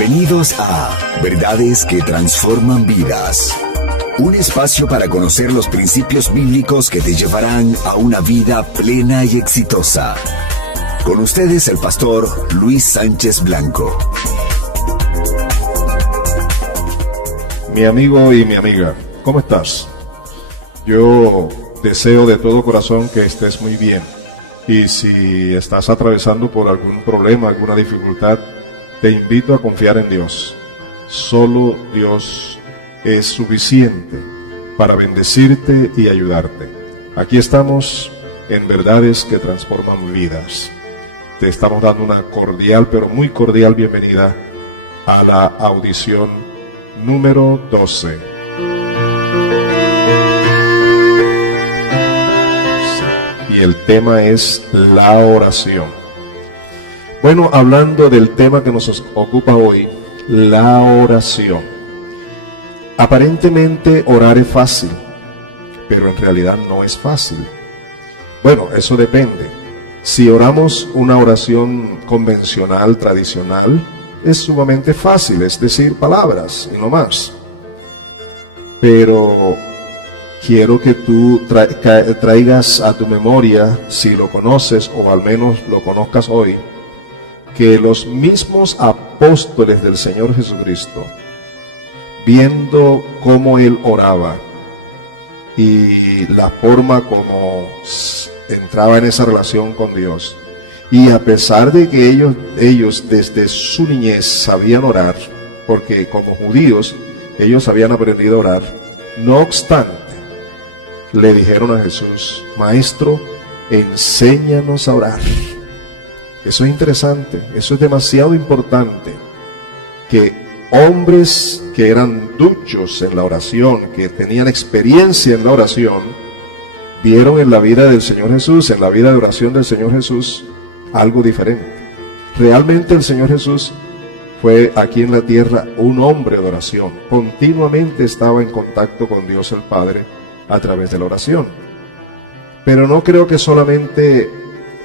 Bienvenidos a Verdades que Transforman Vidas. Un espacio para conocer los principios bíblicos que te llevarán a una vida plena y exitosa. Con ustedes el pastor Luis Sánchez Blanco. Mi amigo y mi amiga, ¿cómo estás? Yo deseo de todo corazón que estés muy bien. Y si estás atravesando por algún problema, alguna dificultad, te invito a confiar en Dios. Solo Dios es suficiente para bendecirte y ayudarte. Aquí estamos en Verdades que Transforman Vidas. Te estamos dando una cordial, pero muy cordial bienvenida a la audición número 12. Y el tema es la oración. Bueno, hablando del tema que nos ocupa hoy, la oración. Aparentemente orar es fácil, pero en realidad no es fácil. Bueno, eso depende. Si oramos una oración convencional, tradicional, es sumamente fácil, es decir, palabras y no más. Pero quiero que tú traigas a tu memoria, si lo conoces o al menos lo conozcas hoy, que los mismos apóstoles del Señor Jesucristo, viendo cómo Él oraba y la forma como entraba en esa relación con Dios, y a pesar de que ellos desde su niñez sabían orar, porque como judíos ellos habían aprendido a orar, no obstante, le dijeron a Jesús: Maestro, enséñanos a orar. Eso es interesante, eso es demasiado importante, que hombres que eran duchos en la oración, que tenían experiencia en la oración, vieron en la vida del Señor Jesús, en la vida de oración del Señor Jesús, algo diferente. Realmente el Señor Jesús fue aquí en la tierra un hombre de oración. Continuamente estaba en contacto con Dios el Padre a través de la oración. Pero no creo que solamente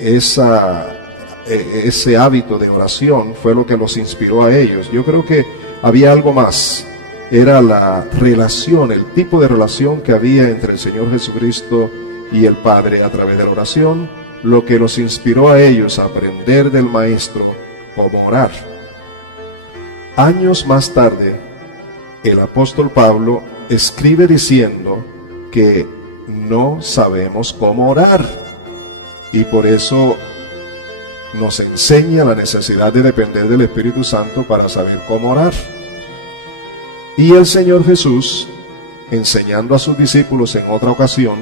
ese hábito de oración fue lo que los inspiró a ellos. Yo creo que había algo más. Era la relación, el tipo de relación que había entre el Señor Jesucristo y el Padre a través de la oración, lo que los inspiró a ellos a aprender del Maestro cómo orar. Años más tarde, el apóstol Pablo escribe diciendo que no sabemos cómo orar, y por eso nos enseña la necesidad de depender del Espíritu Santo para saber cómo orar. Y el Señor Jesús, enseñando a sus discípulos en otra ocasión,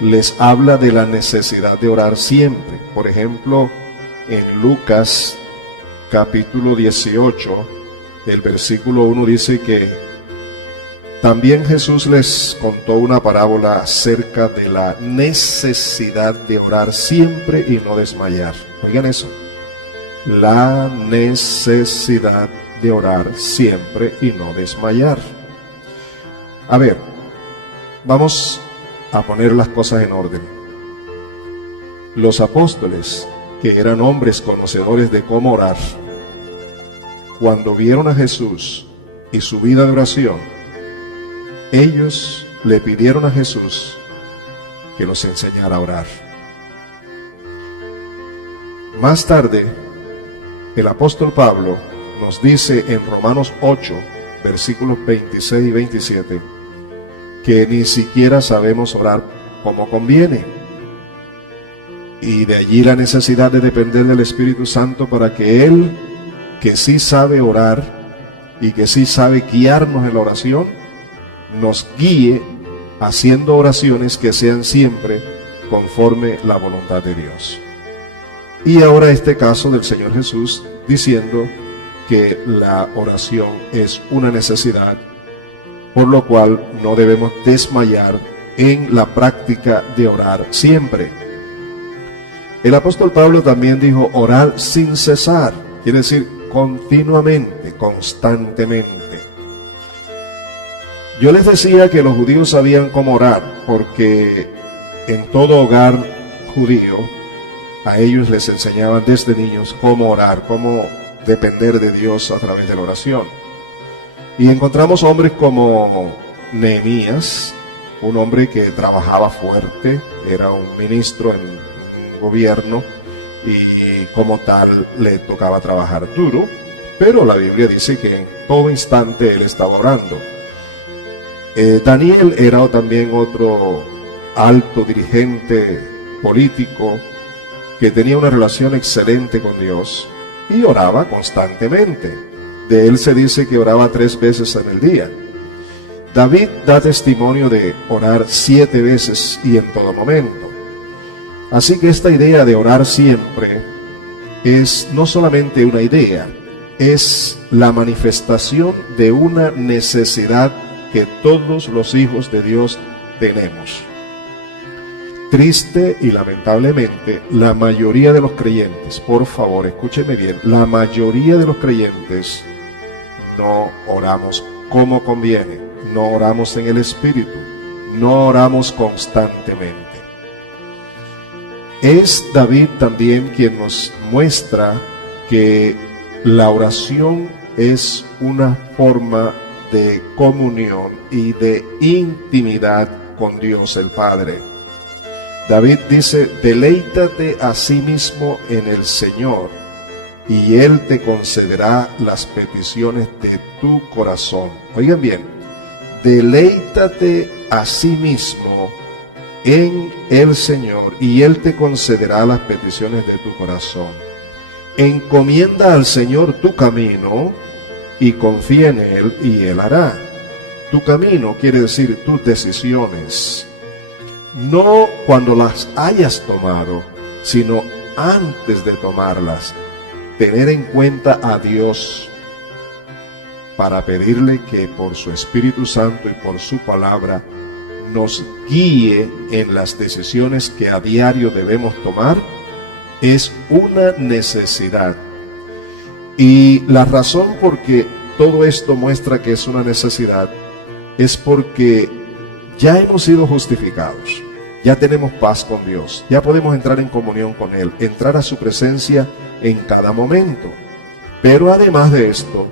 les habla de la necesidad de orar siempre. Por ejemplo, en Lucas capítulo 18, el versículo 1 dice que también Jesús les contó una parábola acerca de la necesidad de orar siempre y no desmayar. Oigan eso, la necesidad de orar siempre y no desmayar. A ver, vamos a poner las cosas en orden. Los apóstoles, que eran hombres conocedores de cómo orar, cuando vieron a Jesús y su vida de oración, ellos le pidieron a Jesús que los enseñara a orar. Más tarde, el apóstol Pablo nos dice en Romanos 8, versículos 26 y 27, que ni siquiera sabemos orar como conviene. Y de allí la necesidad de depender del Espíritu Santo para que Él, que sí sabe orar y que sí sabe guiarnos en la oración, nos guíe haciendo oraciones que sean siempre conforme la voluntad de Dios. Y ahora este caso del Señor Jesús diciendo que la oración es una necesidad, por lo cual no debemos desmayar en la práctica de orar siempre. El apóstol Pablo también dijo orar sin cesar, quiere decir continuamente, constantemente. Yo les decía que los judíos sabían cómo orar, porque en todo hogar judío a ellos les enseñaban desde niños cómo orar, cómo depender de Dios a través de la oración. Y encontramos hombres como Nehemías, un hombre que trabajaba fuerte, era un ministro en un gobierno y como tal le tocaba trabajar duro, pero la Biblia dice que en todo instante él estaba orando. Daniel era también otro alto dirigente político que tenía una relación excelente con Dios y oraba constantemente. De él se dice que oraba 3 veces en el día. David da testimonio de orar 7 veces y en todo momento. Así que esta idea de orar siempre es no solamente una idea, es la manifestación de una necesidad que todos los hijos de Dios tenemos. Triste y lamentablemente, la mayoría de los creyentes, por favor, escúcheme bien, la mayoría de los creyentes no oramos como conviene, no oramos en el Espíritu, no oramos constantemente. Es David también quien nos muestra que la oración es una forma de comunión y de intimidad con Dios el Padre. David dice, deleítate a sí mismo en el Señor, y Él te concederá las peticiones de tu corazón. Oigan bien, deleítate a sí mismo en el Señor, y Él te concederá las peticiones de tu corazón. Encomienda al Señor tu camino, y confía en Él, y Él hará. Tu camino quiere decir tus decisiones. No cuando las hayas tomado, sino antes de tomarlas. Tener en cuenta a Dios para pedirle que por su Espíritu Santo y por su palabra nos guíe en las decisiones que a diario debemos tomar, es una necesidad. Y la razón por que todo esto muestra que es una necesidad es porque ya hemos sido justificados, ya tenemos paz con Dios, ya podemos entrar en comunión con Él, entrar a su presencia en cada momento. Pero además de esto,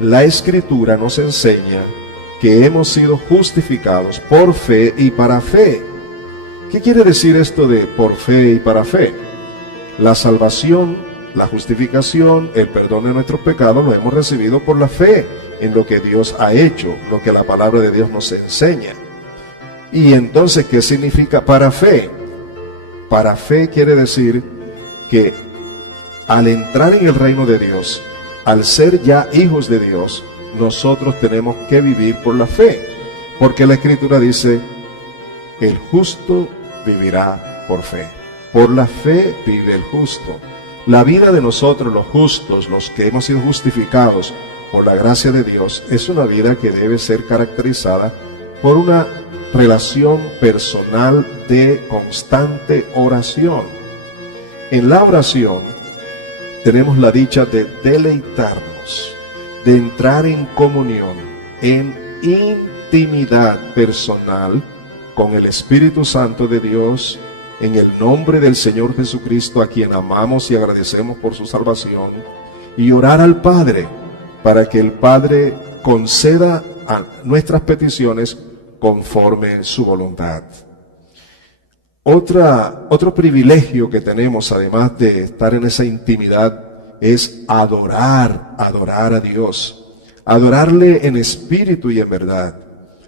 la Escritura nos enseña que hemos sido justificados por fe y para fe. ¿Qué quiere decir esto de por fe y para fe? La salvación, la justificación, el perdón de nuestros pecados lo hemos recibido por la fe en lo que Dios ha hecho, lo que la palabra de Dios nos enseña. Y entonces, ¿qué significa para fe? Para fe quiere decir que al entrar en el reino de Dios, al ser ya hijos de Dios, nosotros tenemos que vivir por la fe, porque la Escritura dice, el justo vivirá por fe. Por la fe vive el justo. La vida de nosotros, los justos, los que hemos sido justificados por la gracia de Dios, es una vida que debe ser caracterizada por una relación personal de constante oración. En la oración tenemos la dicha de deleitarnos, de entrar en comunión, en intimidad personal con el Espíritu Santo de Dios, en el nombre del Señor Jesucristo, a quien amamos y agradecemos por su salvación, y orar al Padre para que el Padre conceda a nuestras peticiones conforme su voluntad. Otro privilegio que tenemos, además de estar en esa intimidad, es adorar a Dios, adorarle en espíritu y en verdad.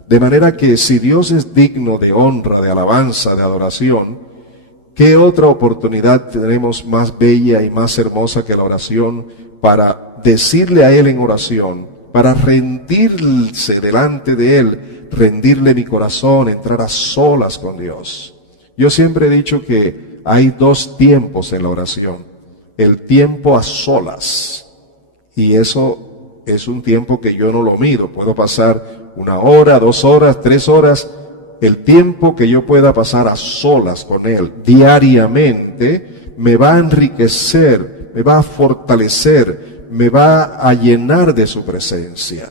De manera que si Dios es digno de honra, de alabanza, de adoración, ¿qué otra oportunidad tenemos más bella y más hermosa que la oración para decirle a Él en oración, para rendirse delante de Él, rendirle mi corazón, entrar a solas con Dios? Yo siempre he dicho que hay 2 tiempos en la oración. El tiempo a solas, y eso es un tiempo que yo no lo mido. Puedo pasar 1 hora, 2 horas, 3 horas. El tiempo que yo pueda pasar a solas con Él diariamente me va a enriquecer, me va a fortalecer, me va a llenar de su presencia.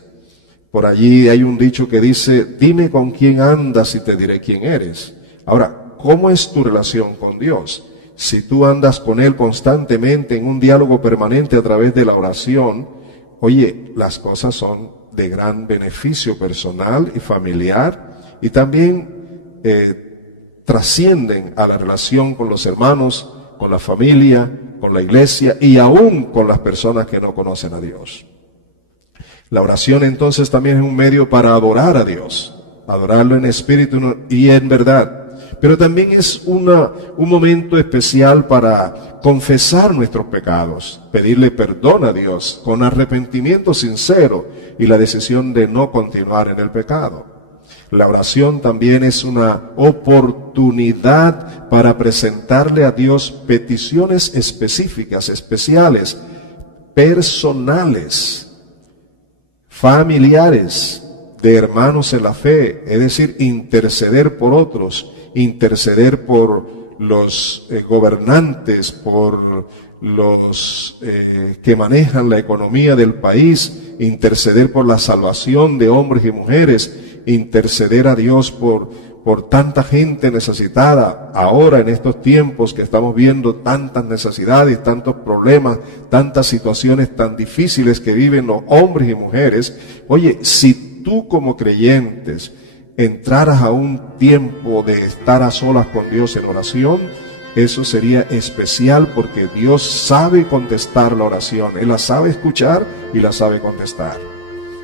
Por allí hay un dicho que dice, dime con quién andas y te diré quién eres. Ahora, ¿cómo es tu relación con Dios? si tú andas con Él constantemente en un diálogo permanente a través de la oración, oye, las cosas son de gran beneficio personal y familiar, y también trascienden a la relación con los hermanos, con la familia, con la iglesia y aún con las personas que no conocen a Dios. La oración entonces también es un medio para adorar a Dios, adorarlo en espíritu y en verdad. Pero también es un momento especial para confesar nuestros pecados, pedirle perdón a Dios con arrepentimiento sincero y la decisión de no continuar en el pecado. La oración también es una oportunidad para presentarle a Dios peticiones específicas, especiales, personales, familiares, de hermanos en la fe, es decir, interceder por otros, interceder por los gobernantes, por los que manejan la economía del país, interceder por la salvación de hombres y mujeres, interceder a Dios por tanta gente necesitada. Ahora en estos tiempos que estamos viendo tantas necesidades, tantos problemas, tantas situaciones tan difíciles que viven los hombres y mujeres, oye, si tú como creyentes entraras a un tiempo de estar a solas con Dios en oración, eso sería especial porque Dios sabe contestar la oración. Él la sabe escuchar y la sabe contestar.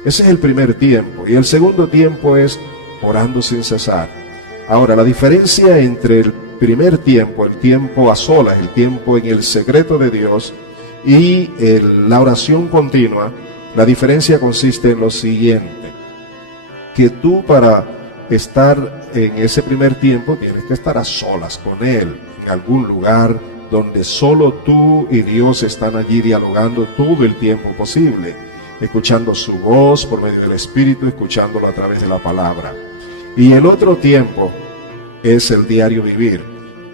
Ese es el primer tiempo. Y el segundo tiempo es orando sin cesar. Ahora, la diferencia entre el primer tiempo, el tiempo a solas, el tiempo en el secreto de Dios y la oración continua, la diferencia consiste en lo siguiente: que tú para estar en ese primer tiempo tienes que estar a solas con Él, en algún lugar donde solo tú y Dios están allí dialogando todo el tiempo posible, escuchando su voz por medio del Espíritu, escuchándolo a través de la palabra. Y el otro tiempo es el diario vivir,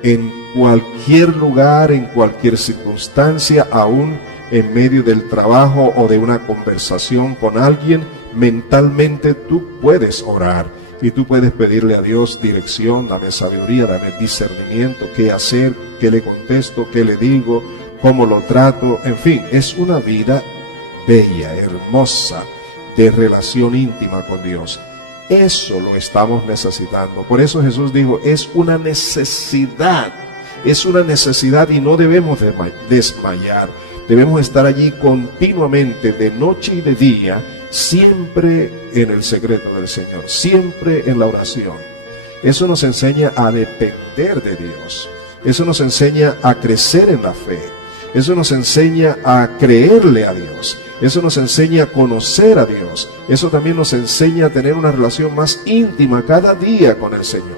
en cualquier lugar, en cualquier circunstancia, aún en medio del trabajo o de una conversación con alguien, mentalmente tú puedes orar y tú puedes pedirle a Dios dirección, dame sabiduría, dame discernimiento, qué hacer, qué le contesto, qué le digo, cómo lo trato. En fin, es una vida bella, hermosa, de relación íntima con Dios. Eso lo estamos necesitando. Por eso Jesús dijo, es una necesidad y no debemos desmayar. Debemos estar allí continuamente, de noche y de día, siempre en el secreto del Señor, siempre en la oración. Eso nos enseña a depender de Dios. Eso nos enseña a crecer en la fe. Eso nos enseña a creerle a Dios. Eso nos enseña a conocer a Dios. Eso también nos enseña a tener una relación más íntima cada día con el Señor.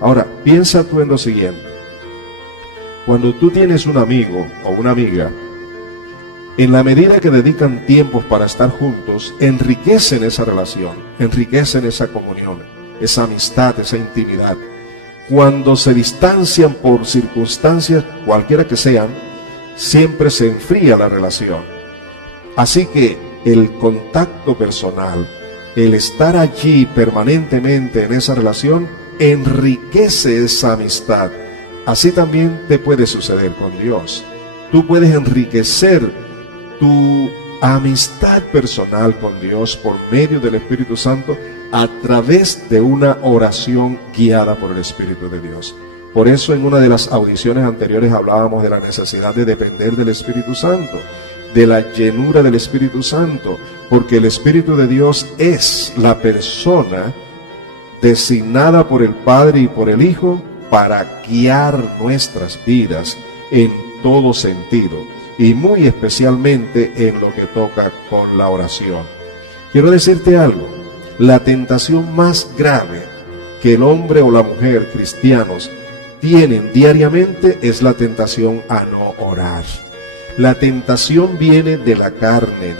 Ahora, piensa tú en lo siguiente. Cuando tú tienes un amigo o una amiga, en la medida que dedican tiempos para estar juntos, enriquecen esa relación, enriquecen esa comunión, esa amistad, esa intimidad. Cuando se distancian por circunstancias, cualquiera que sean, siempre se enfría la relación. Así que el contacto personal, el estar allí permanentemente en esa relación, enriquece esa amistad. Así también te puede suceder con Dios. Tú puedes enriquecer tu amistad personal con Dios por medio del Espíritu Santo a través de una oración guiada por el Espíritu de Dios. Por eso en una de las audiciones anteriores hablábamos de la necesidad de depender del Espíritu Santo, de la llenura del Espíritu Santo, porque el Espíritu de Dios es la persona designada por el Padre y por el Hijo para guiar nuestras vidas en todo sentido, y muy especialmente en lo que toca con la oración. Quiero decirte algo, la tentación más grave que el hombre o la mujer cristianos tienen diariamente es la tentación a no orar. La tentación viene de la carne,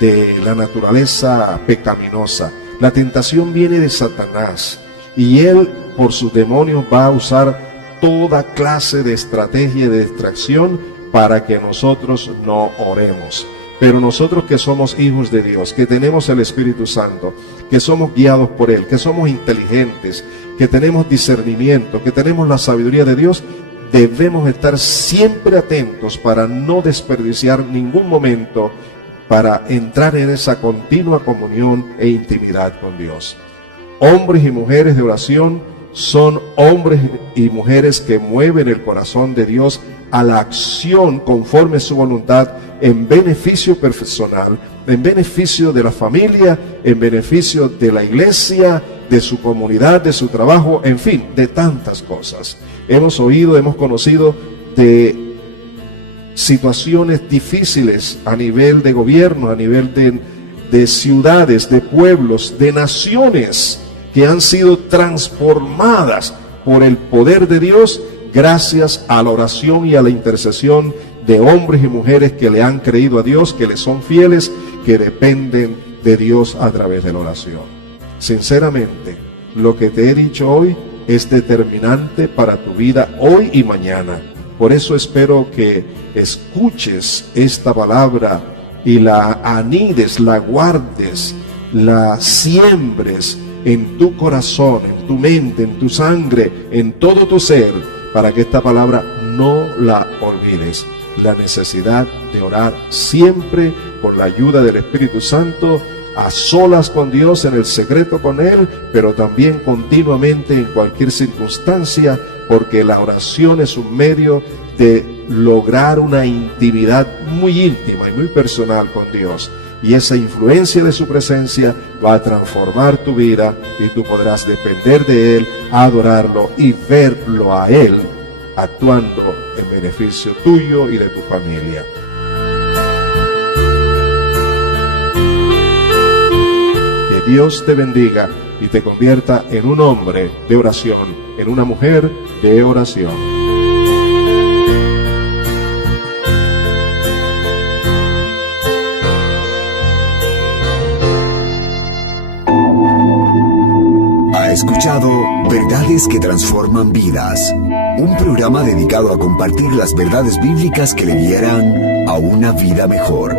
de la naturaleza pecaminosa. La tentación viene de Satanás, y él por sus demonios va a usar toda clase de estrategia de distracción para que nosotros no oremos. Pero nosotros que somos hijos de Dios, que tenemos el Espíritu Santo, que somos guiados por Él, que somos inteligentes, que tenemos discernimiento, que tenemos la sabiduría de Dios, debemos estar siempre atentos para no desperdiciar ningún momento para entrar en esa continua comunión e intimidad con Dios. Hombres y mujeres de oración son hombres y mujeres que mueven el corazón de Dios a la acción conforme a su voluntad, en beneficio personal, en beneficio de la familia, en beneficio de la iglesia, de su comunidad, de su trabajo, en fin, de tantas cosas. Hemos oído, hemos conocido de situaciones difíciles a nivel de gobierno, a nivel de ciudades, de pueblos, de naciones que han sido transformadas por el poder de Dios gracias a la oración y a la intercesión de hombres y mujeres que le han creído a Dios, que le son fieles, que dependen de Dios a través de la oración. Sinceramente, lo que te he dicho hoy es determinante para tu vida hoy y mañana. Por eso espero que escuches esta palabra y la anides, la guardes, la siembres en tu corazón, en tu mente, en tu sangre, en todo tu ser, para que esta palabra no la olvides. La necesidad de orar siempre con la ayuda del Espíritu Santo, a solas con Dios, en el secreto con Él, pero también continuamente en cualquier circunstancia, porque la oración es un medio de lograr una intimidad muy íntima y muy personal con Dios. Y esa influencia de su presencia va a transformar tu vida y tú podrás depender de Él, adorarlo y verlo a Él actuando en beneficio tuyo y de tu familia. Que Dios te bendiga y te convierta en un hombre de oración, en una mujer de oración. Ha escuchado Verdades que Transforman Vidas, un programa dedicado a compartir las verdades bíblicas que le guiarán a una vida mejor.